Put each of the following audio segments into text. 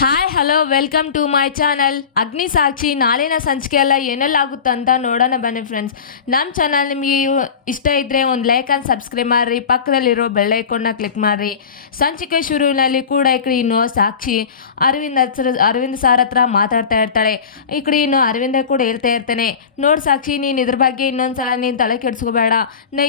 Hi hello welcome to my channel Agni Sakshi ನಾಳಿನ ಸಂಚಿಕೆ ಎಲ್ಲ ಏನೆಲ್ಲ ಆಗುತ್ತೆ ಅಂತ ನೋಡೋಣ ಬನ್ನಿ ಫ್ರೆಂಡ್ಸ್. ನಮ್ಮ ಚಾನಲ್ ನಿಮಗೆ ಇಷ್ಟ ಇದ್ದರೆ ಒಂದು ಲೈಕ್ ಆ್ಯಂಡ್ ಸಬ್ಸ್ಕ್ರೈಬ್ ಮಾಡಿರಿ, ಪಕ್ಕದಲ್ಲಿರೋ ಬೆಲ್ ಐಕಾನ್ನ ಕ್ಲಿಕ್ ಮಾಡಿರಿ. ಸಂಚಿಕೆ ಶುರುವಿನಲ್ಲಿ ಕೂಡ ಈ ಕಡೆ ಇನ್ನು ಸಾಕ್ಷಿ ಅರವಿಂದ್ ಸಾರ್ ಹತ್ರ ಮಾತಾಡ್ತಾ ಇರ್ತಾಳೆ. ಈ ಕಡೆ ಇನ್ನು ಅರವಿಂದ ಕೂಡ ಹೇಳ್ತಾ ಇರ್ತಾನೆ, ನೋಡಿ ಸಾಕ್ಷಿ ನೀನು ಇದ್ರ ಬಗ್ಗೆ ಇನ್ನೊಂದ್ಸಲ ನೀನು ತಲೆ ಕೆಡಿಸ್ಕೋಬೇಡ,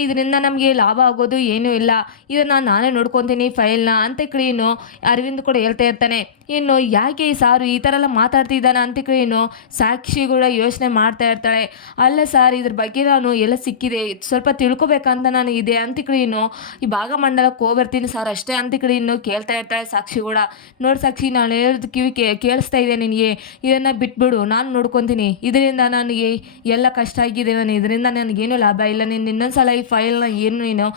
ಇದರಿಂದ ನಮಗೆ ಲಾಭ ಆಗೋದು ಏನೂ ಇಲ್ಲ, ಇದನ್ನು ನಾನೇ ನೋಡ್ಕೊತೀನಿ ಫೈಲ್ನ ಅಂತ ಈ ಕಡೆ ಇನ್ನು ಅರವಿಂದ್ ಕೂಡ ಹೇಳ್ತಾ ಇರ್ತಾನೆ. ಇನ್ನು ಯಾಕೆ ಈ ಸಾರು ಈ ಥರ ಎಲ್ಲ ಮಾತಾಡ್ತಿದ್ದಾನೆ ಅಂತ ಏನು ಸಾಕ್ಷಿ ಕೂಡ ಯೋಚನೆ ಮಾಡ್ತಾ ಇರ್ತಾಳೆ. ಅಲ್ಲ ಸರ್, ಇದ್ರ ಬಗ್ಗೆ ನಾನು ಎಲ್ಲ ಸಿಕ್ಕಿದೆ, ಸ್ವಲ್ಪ ತಿಳ್ಕೊಬೇಕಂತ ನನಗಿದೆ ಅಂತ ಏನು ಈ ಭಾಗಮಂಡಲಕ್ಕೆ ಹೋಗ್ಬರ್ತೀನಿ ಸರ್ ಅಷ್ಟೇ ಅಂತ ಇನ್ನು ಕೇಳ್ತಾ ಇರ್ತಾಳೆ ಸಾಕ್ಷಿ ಕೂಡ. ನೋಡಿ ಸಾಕ್ಷಿ, ನಾನು ಹೇಳೋದು ಕಿವಿ ಕೇಳಿಸ್ತಾ ಇದೆ ನಿನಗೆ, ಇದನ್ನು ಬಿಟ್ಬಿಡು, ನಾನು ನೋಡ್ಕೊತೀನಿ, ಇದರಿಂದ ನನಗೆ ಎಲ್ಲ ಕಷ್ಟ ಆಗಿದೆ, ನಾನು ಇದರಿಂದ ನನಗೇನು ಲಾಭ ಇಲ್ಲ, ನೀನು ಇನ್ನೊಂದ್ಸಲ ಈ ಫೈಲ್ನ ಏನು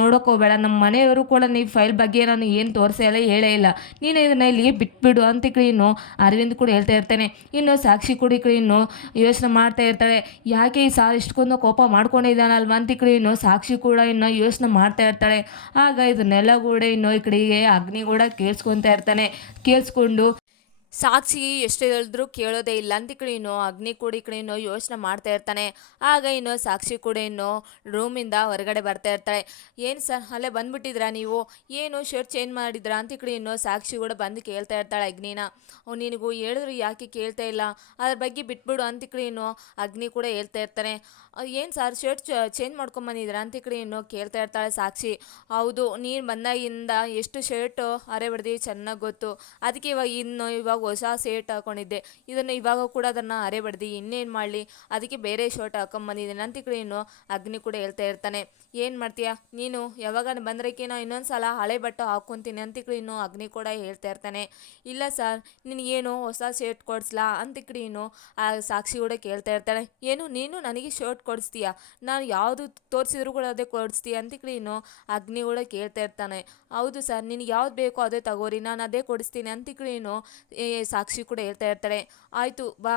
ನೋಡೋಕೆ ಹೋಗಬೇಡ, ನಮ್ಮ ಮನೆಯವರು ಕೂಡ ನೀವು ಫೈಲ್ ಬಗ್ಗೆ ನಾನು ಏನು ತೋರಿಸೇ ಇಲ್ಲ, ಹೇಳೇ ಇಲ್ಲ, ನೀನು ಇದನ್ನು ಇಲ್ಲಿಗೆ ಬಿಟ್ಬಿಡು ಅಂತ ಇನ್ನು ಅರವಿಂದ್ ಕೂಡ ಹೇಳ್ತಾ ಇರ್ತಾನೆ. ಇನ್ನು ಸಾಕ್ಷಿ ಕೂಡ ಇನ್ನು ಯೋಚನೆ ಮಾಡ್ತಾ ಇರ್ತಾಳೆ, ಯಾಕೆ ಈ ಸಾರ್ ಇಷ್ಟೊಂದು ಕೋಪ ಮಾಡ್ಕೊಂಡಿದ್ದಾನಲ್ವ ಅಂತ ಇನ್ನು ಸಾಕ್ಷಿ ಕೂಡ ಇನ್ನು ಯೋಚನೆ ಮಾಡ್ತಾ ಇರ್ತಾಳೆ. ಆಗ ಇದನ್ನೆಲ್ಲ ಕೂಡ ಇನ್ನು ಈ ಕಡೆಗೆ ಅಗ್ನಿ ಕೂಡ ಕೇಳಿಸ್ಕೊತಾ ಇರ್ತಾನೆ. ಕೇಳಿಸ್ಕೊಂಡು ಸಾಕ್ಷಿ ಎಷ್ಟು ಹೇಳಿದ್ರು ಕೇಳೋದೇ ಇಲ್ಲ ಅಂತ ಇನ್ನು ಅಗ್ನಿ ಕೂಡ ಇನ್ನು ಯೋಚನೆ ಮಾಡ್ತಾ ಇರ್ತಾನೆ. ಆಗ ಇನ್ನು ಸಾಕ್ಷಿ ಕೂಡ ಇನ್ನು ರೂಮಿಂದ ಹೊರಗಡೆ ಬರ್ತಾ ಇರ್ತಾಳೆ. ಏನು ಸರ್ ಅಲ್ಲೇ ಬಂದ್ಬಿಟ್ಟಿದ್ರಾ ನೀವು, ಏನು ಶರ್ಟ್ ಚೇಂಜ್ ಮಾಡಿದ್ರಾ ಅಂತ ಇನ್ನು ಸಾಕ್ಷಿ ಕೂಡ ಬಂದು ಕೇಳ್ತಾ ಇರ್ತಾಳೆ ಅಗ್ನಿನ. ನಿನಗೂ ಹೇಳಿದ್ರು ಯಾಕೆ ಕೇಳ್ತಾ ಇಲ್ಲ, ಅದ್ರ ಬಗ್ಗೆ ಬಿಟ್ಬಿಡು ಅಂತ ಇನ್ನು ಅಗ್ನಿ ಕೂಡ ಹೇಳ್ತಾ ಇರ್ತಾನೆ. ಏನು ಸರ್ ಶರ್ಟ್ ಚೇಂಜ್ ಮಾಡ್ಕೊಂಬಂದಿದ್ರಾ ಅಂತ ಇನ್ನು ಕೇಳ್ತಾ ಇರ್ತಾಳೆ ಸಾಕ್ಷಿ. ಹೌದು, ನೀನು ಬಂದಾಗಿಂದ ಎಷ್ಟು ಶರ್ಟು ಅರೆ ಬಡ್ದು ಚೆನ್ನಾಗಿ ಗೊತ್ತು, ಅದಕ್ಕೆ ಇವಾಗ ಹೊಸ ಶರ್ಟ್ ಹಾಕೊಂಡಿದ್ದೆ, ಇದನ್ನು ಇವಾಗ ಕೂಡ ಅದನ್ನು ಅರೆ ಬಡ್ದು ಇನ್ನೇನು ಮಾಡಲಿ, ಅದಕ್ಕೆ ಬೇರೆ ಶರ್ಟ್ ಹಾಕೊಂಬಂದಿದ್ದೀನಿ ಅಂತ ಇನ್ನು ಅಗ್ನಿ ಕೂಡ ಹೇಳ್ತಾ ಇರ್ತಾನೆ. ಏನು ಮಾಡ್ತೀಯಾ ನೀನು, ಯಾವಾಗ ಬಂದ್ರಕ್ಕೇನೋ ಇನ್ನೊಂದು ಸಲ ಹಳೆ ಬಟ್ಟೆ ಹಾಕ್ಕೊತೀನಿ ಅಂತ ಇನ್ನು ಅಗ್ನಿ ಕೂಡ ಹೇಳ್ತಾ ಇರ್ತಾನೆ. ಇಲ್ಲ ಸರ್, ನಿನಗೇನು ಹೊಸ ಶರ್ಟ್ ಕೊಡಿಸ್ಲಾ ಅಂತ ಇನ್ನು ಆ ಸಾಕ್ಷಿ ಕೂಡ ಕೇಳ್ತಾ ಇರ್ತಾಳೆ. ಏನು ನೀನು ನನಗೆ ಶರ್ಟ್ ಕೊಡಿಸ್ತೀಯಾ, ನಾನು ಯಾವುದು ತೋರಿಸಿದ್ರು ಕೂಡ ಅದೇ ಕೊಡಿಸ್ತೀಯ ಅಂತ ಇನ್ನು ಅಗ್ನಿ ಕೂಡ ಕೇಳ್ತಾ ಇರ್ತಾನೆ. ಹೌದು ಸರ್, ನಿನಗೆ ಯಾವ್ದು ಬೇಕೋ ಅದೇ ತಗೋರಿ, ನಾನು ಅದೇ ಕೊಡಿಸ್ತೀನಿ ಅಂತ ಇನ್ನು ಸಾಕ್ಷಿ ಕೂಡ ಹೇಳ್ತಾ ಇರ್ತಾಳೆ. ಆಯಿತು ಬಾ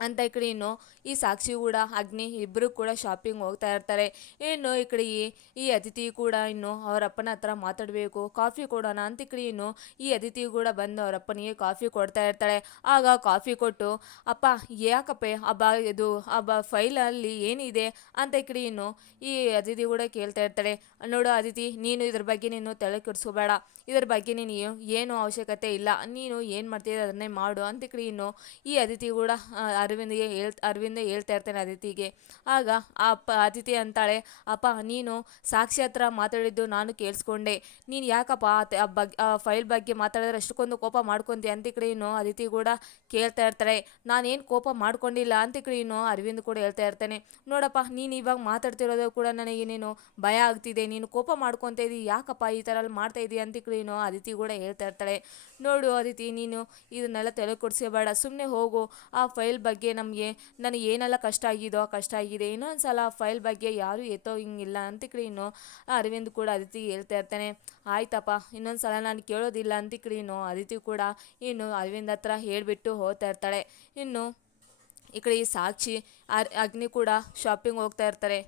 ಅಂತ ಇನ್ನು ಈ ಸಾಕ್ಷಿ ಕೂಡ ಅಗ್ನಿ ಇಬ್ಬರು ಕೂಡ ಶಾಪಿಂಗ್ ಹೋಗ್ತಾ ಇರ್ತಾರೆ. ಇನ್ನು ಈ ಅತಿಥಿ ಕೂಡ ಇನ್ನು ಅವರ ಅಪ್ಪನ ಹತ್ರ ಮಾತಾಡಬೇಕು, ಕಾಫಿ ಕೊಡೋಣ ಅಂತ ಇನ್ನು ಈ ಅತಿಥಿ ಕೂಡ ಬಂದು ಅವರ ಅಪ್ಪನಿಗೆ ಕಾಫಿ ಕೊಡ್ತಾ ಇರ್ತಾಳೆ. ಆಗ ಕಾಫಿ ಕೊಟ್ಟು, ಅಪ್ಪ ಯಾಕಪ್ಪ ಹಬ್ಬ ಫೈಲಲ್ಲಿ ಏನಿದೆ ಅಂತ ಇನ್ನು ಈ ಅತಿಥಿ ಕೂಡ ಕೇಳ್ತಾ ಇರ್ತಾಳೆ. ನೋಡು ಅತಿಥಿ, ನೀನು ಇದ್ರ ಬಗ್ಗೆ ನೀನು ತಲೆ ಕೆಡಿಸ್ಕೋಬೇಡ, ಇದ್ರ ಬಗ್ಗೆ ನೀನು ಏನು ಅವಶ್ಯಕತೆ ಇಲ್ಲ, ನೀನು ಏನು ಮಾಡ್ತಿದ್ದೆ ಅದನ್ನೇ ಮಾಡು ಅಂತ ಇನ್ನು ಈ ಅತಿಥಿ ಕೂಡ ಅರವಿಂದ ಹೇಳ್ತಾ ಇರ್ತಾನೆ ಅದಿತಿಗೆ. ಆಗ ಅತಿಥಿ ಅಂತಾಳೆ, ಅಪ್ಪ ನೀನು ಸಾಕ್ಷಿ ಹತ್ರ ಮಾತಾಡಿದ್ದು ನಾನು ಕೇಳಿಸ್ಕೊಂಡೆ, ನೀನು ಯಾಕಪ್ಪ ಆ ಫೈಲ್ ಬಗ್ಗೆ ಮಾತಾಡಿದ್ರೆ ಅಷ್ಟಕ್ಕೊಂದು ಕೋಪ ಮಾಡ್ಕೊತೀಯ ಅಂತ ಇನ್ನು ಅದಿತಿ ಕೂಡ ಕೇಳ್ತಾ ಇರ್ತಾಳೆ. ನಾನೇನು ಕೋಪ ಮಾಡ್ಕೊಂಡಿಲ್ಲ ಅಂತ ಇನ್ನು ಅರವಿಂದ್ ಕೂಡ ಹೇಳ್ತಾ ಇರ್ತಾನೆ. ನೋಡಪ್ಪ, ನೀನು ಇವಾಗ ಮಾತಾಡ್ತಿರೋದು ಕೂಡ ನನಗೆ ನೀನು ಭಯ ಆಗ್ತಿದೆ, ನೀನು ಕೋಪ ಮಾಡ್ಕೊತಾ ಇದ್ದೀವಿ, ಯಾಕಪ್ಪ ಈ ಥರ ಮಾಡ್ತಾ ಇದೀಯ ಅಂತ ಇನ್ನು ಅದಿತಿ ಕೂಡ ಹೇಳ್ತಾ ಇರ್ತಾಳೆ. ನೋಡು ಅದಿತಿ, ನೀನು ಇದನ್ನೆಲ್ಲ ತಲೆ ಕೊಡಿಸ್ಕೋಬೇಡ, ಸುಮ್ಮನೆ ಹೋಗು, ಆ ಫೈಲ್ ಬಗ್ಗೆ ನನಗೆ ಏನೆಲ್ಲ ಕಷ್ಟ ಆಗಿದೋ ಕಷ್ಟ ಆಗಿದೆ, ಇನ್ನೊಂದು ಸಲ ಆ ಫೈಲ್ ಬಗ್ಗೆ ಯಾರೂ ಎತ್ತೋ ಹಿಂಗಿಲ್ಲ ಅಂತ ಇನ್ನು ಅರವಿಂದ್ ಕೂಡ ಅದಿತಿ ಹೇಳ್ತಾ ಇರ್ತಾನೆ. ಆಯ್ತಪ್ಪ, ಇನ್ನೊಂದು ಸಲ ನಾನು ಕೇಳೋದಿಲ್ಲ ಅಂತ ಇನ್ನು ಅದಿತಿ ಕೂಡ ಇನ್ನು ಅರವಿಂದ್ ಹತ್ರ ಹೇಳಿಬಿಟ್ಟು ಹೋಗ್ತಾ ಇರ್ತಾಳೆ. ಇನ್ನು ಈ ಸಾಕ್ಷಿ ಅಗ್ನಿ ಕೂಡ ಶಾಪಿಂಗ್ ಹೋಗ್ತಾ ಇರ್ತಾರೆ.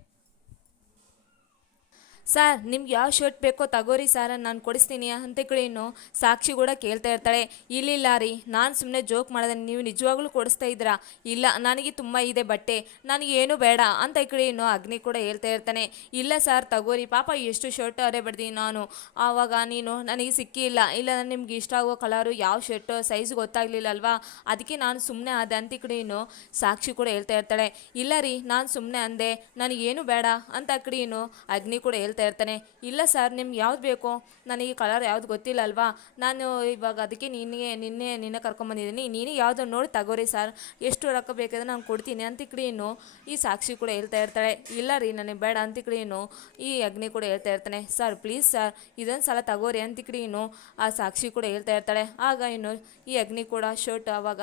ಸರ್ ನಿಮ್ಗೆ ಯಾವ ಶರ್ಟ್ ಬೇಕೋ ತಗೋರಿ ಸರ್, ನಾನು ಕೊಡಿಸ್ತೀನಿ ಅಂತ ಇನ್ನು ಸಾಕ್ಷಿ ಕೂಡ ಕೇಳ್ತಾ ಇರ್ತಾಳೆ. ಇಲ್ಲ ರೀ, ನಾನು ಸುಮ್ಮನೆ ಜೋಕ್ ಮಾಡಿದೆ, ನೀವು ನಿಜವಾಗ್ಲೂ ಕೊಡಿಸ್ತಾ ಇದ್ದೀರಾ, ಇಲ್ಲ ನನಗೆ ತುಂಬ ಇದೆ ಬಟ್ಟೆ, ನನಗೇನು ಬೇಡ ಅಂತ ಇನ್ನು ಅಗ್ನಿ ಕೂಡ ಹೇಳ್ತಾ ಇರ್ತಾನೆ. ಇಲ್ಲ ಸರ್ ತಗೋರಿ, ಪಾಪ ಎಷ್ಟು ಶರ್ಟ್ ಅರೆ ಬಡ್ದೀನಿ ನಾನು, ಆವಾಗ ನೀನು ನನಗೆ ಸಿಕ್ಕಿಲ್ಲ, ಇಲ್ಲ ನಿಮ್ಗೆ ಇಷ್ಟ ಆಗೋ ಕಲರು ಯಾವ ಶರ್ಟು ಸೈಜ್ ಗೊತ್ತಾಗಲಿಲ್ಲ ಅಲ್ವಾ, ಅದಕ್ಕೆ ನಾನು ಸುಮ್ಮನೆ ಆದೆ ಅಂತ ಇನ್ನು ಸಾಕ್ಷಿ ಕೂಡ ಹೇಳ್ತಾ ಇರ್ತಾಳೆ. ಇಲ್ಲ ರೀ, ನಾನು ಸುಮ್ಮನೆ ಅಂದೆ, ನನಗೇನು ಬೇಡ ಅಂತ ಇನ್ನು ಅಗ್ನಿ ಕೂಡ ಹೇಳ್ತಾ ಇರ್ತಾನೆ. ಇಲ್ಲ ಸರ್, ನಿಮ್ಗೆ ಯಾವ್ದು ಬೇಕೋ, ನನಗೆ ಕಲರ್ ಯಾವ್ದು ಗೊತ್ತಿಲ್ಲ ಅಲ್ವಾ, ನಾನು ಇವಾಗ ಅದಕ್ಕೆ ನಿನ್ನೆ ಕರ್ಕೊಂಬಂದಿದ್ದೀನಿ, ನೀನು ಯಾವುದು ನೋಡಿ ತಗೋರಿ ಸರ್, ಎಷ್ಟು ರೊಕ್ಕ ಬೇಕಾದ್ರೆ ನಾನು ಕೊಡ್ತೀನಿ ಅಂತ ಇನ್ನು ಈ ಸಾಕ್ಷಿ ಕೂಡ ಹೇಳ್ತಾ ಇರ್ತಾಳೆ. ಇಲ್ಲ ರೀ, ನನಗೆ ಬೇಡ ಅಂತ ಇನ್ನು ಈ ಅಗ್ನಿ ಕೂಡ ಹೇಳ್ತಾ ಇರ್ತಾನೆ. ಸರ್ ಪ್ಲೀಸ್ ಸರ್, ಇದೊಂದು ಸಲ ತಗೋರಿ ಅಂತ ಇನ್ನು ಆ ಸಾಕ್ಷಿ ಕೂಡ ಹೇಳ್ತಾ ಇರ್ತಾಳೆ. ಆಗ ಇನ್ನು ಈ ಅಗ್ನಿ ಕೂಡ ಶರ್ಟ್ ಆವಾಗ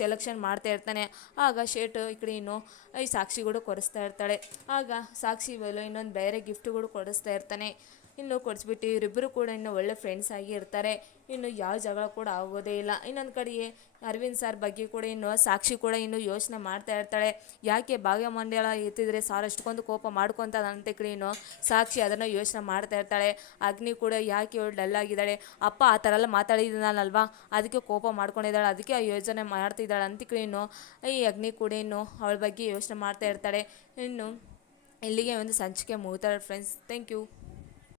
ಸೆಲೆಕ್ಷನ್ ಮಾಡ್ತಾ ಇರ್ತಾನೆ. ಆಗ ಶರ್ಟ್ ಇನ್ನು ಈ ಸಾಕ್ಷಿ ಕೂಡ ಕೊಡಿಸ್ತಾ ಇರ್ತಾಳೆ. ಆಗ ಸಾಕ್ಷಿ ಇನ್ನೊಂದು ಬೇರೆ ಗಿಫ್ಟ್ಗಳು ಕೊಡಿಸ್ತಾ ಇರ್ತಾನೆ. ಇನ್ನು ಕೊಡಿಸ್ಬಿಟ್ಟು ಇವರಿಬ್ಬರು ಕೂಡ ಇನ್ನು ಒಳ್ಳೆ ಫ್ರೆಂಡ್ಸ್ ಆಗಿ ಇರ್ತಾರೆ. ಇನ್ನು ಯಾವ ಜಗಳ ಕೂಡ ಆಗೋದೇ ಇಲ್ಲ. ಇನ್ನೊಂದು ಕಡೆಗೆ ಅರವಿಂದ್ ಸರ್ ಬಗ್ಗೆ ಕೂಡ ಇನ್ನು ಸಾಕ್ಷಿ ಕೂಡ ಇನ್ನು ಯೋಚನೆ ಮಾಡ್ತಾ ಇರ್ತಾಳೆ. ಯಾಕೆ ಭಾಗ್ಯಮಂಡಲ ಎತ್ತಿದ್ರೆ ಸಾರ್ ಅಷ್ಟೊಂದು ಕೋಪ ಮಾಡ್ಕೊತ ಅಂತ ಕಡೆ ಇನ್ನು ಸಾಕ್ಷಿ ಅದನ್ನು ಯೋಚನೆ ಮಾಡ್ತಾ ಇರ್ತಾಳೆ. ಅಗ್ನಿ ಕೂಡ ಯಾಕೆ ಇವಳು ಡಲ್ ಆಗಿದ್ದಾಳೆ, ಅಪ್ಪ ಆ ಥರ ಎಲ್ಲ ಮಾತಾಡಿದ್ದಾನಲ್ವಾ, ಅದಕ್ಕೆ ಕೋಪ ಮಾಡ್ಕೊಂಡಿದ್ದಾಳೆ, ಅದಕ್ಕೆ ಆ ಯೋಚನೆ ಮಾಡ್ತಿದ್ದಾಳೆ ಅಂತ ಕಡೆ ಇನ್ನು ಈ ಅಗ್ನಿ ಕೂಡ ಇನ್ನು ಅವಳ ಬಗ್ಗೆ ಯೋಚನೆ ಮಾಡ್ತಾ ಇರ್ತಾಳೆ. ಇನ್ನು ಇಲ್ಲಿಗೆ ಒಂದು ಸಂಚಿಕೆ ಮುಗಿತಾರೆ ಫ್ರೆಂಡ್ಸ್. Thank you.